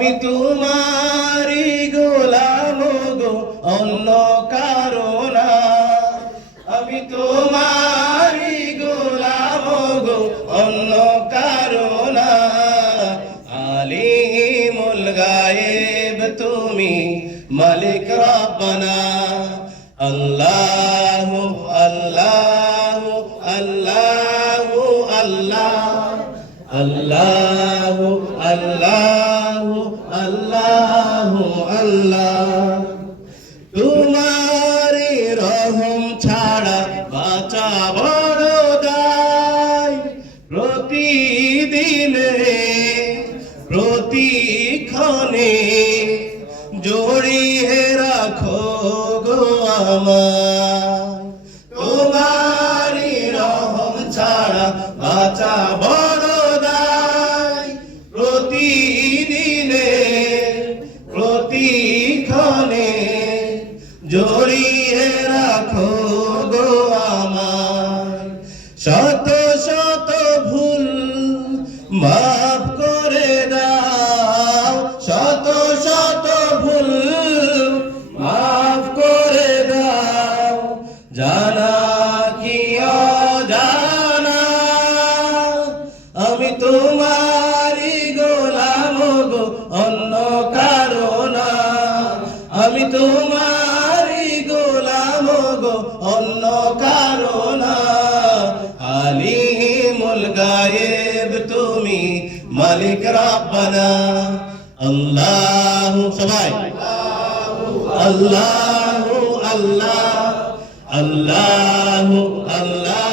আমি তোমারি গোলাম গো, অন্য কারো না। আমি তোমারি গোলাম গো, অন্য কারো না। আলিমুল গায়েব তুমি, মালিক রব্বানা। আল্লাহু আল্লাহু আল্লাহু আল্লাহ, আল্লাহু আল্লাহু আল্লাহু আল্লাহ। তোমারি রহম ছাড়া বাঁচা বড় দায়। প্রতিদিনে প্রতিক্ষণে জড়িয়ে রাখো গো আমায়। তোমারি রহম ছাড়া বাঁচা বড় দায়। প্রতিদিনে প্রতিক্ষণে জড়িয়ে রাখো গো আমায়। শত শত ভুল মাফ করে দাও, শত শত ভুল মাফ করে দাও। জানা কি অজানা, আমি তোমারি গোলাম গো, অন্য কারো না। আমি তোমারি গোলাম গো, অন্য কারো না। আলিমুল গায়েব তুমি, মালিক রব্বানা। আল্লাহু, সবাই আল্লাহু আল্লাহ, আল্লাহু আল্লাহ।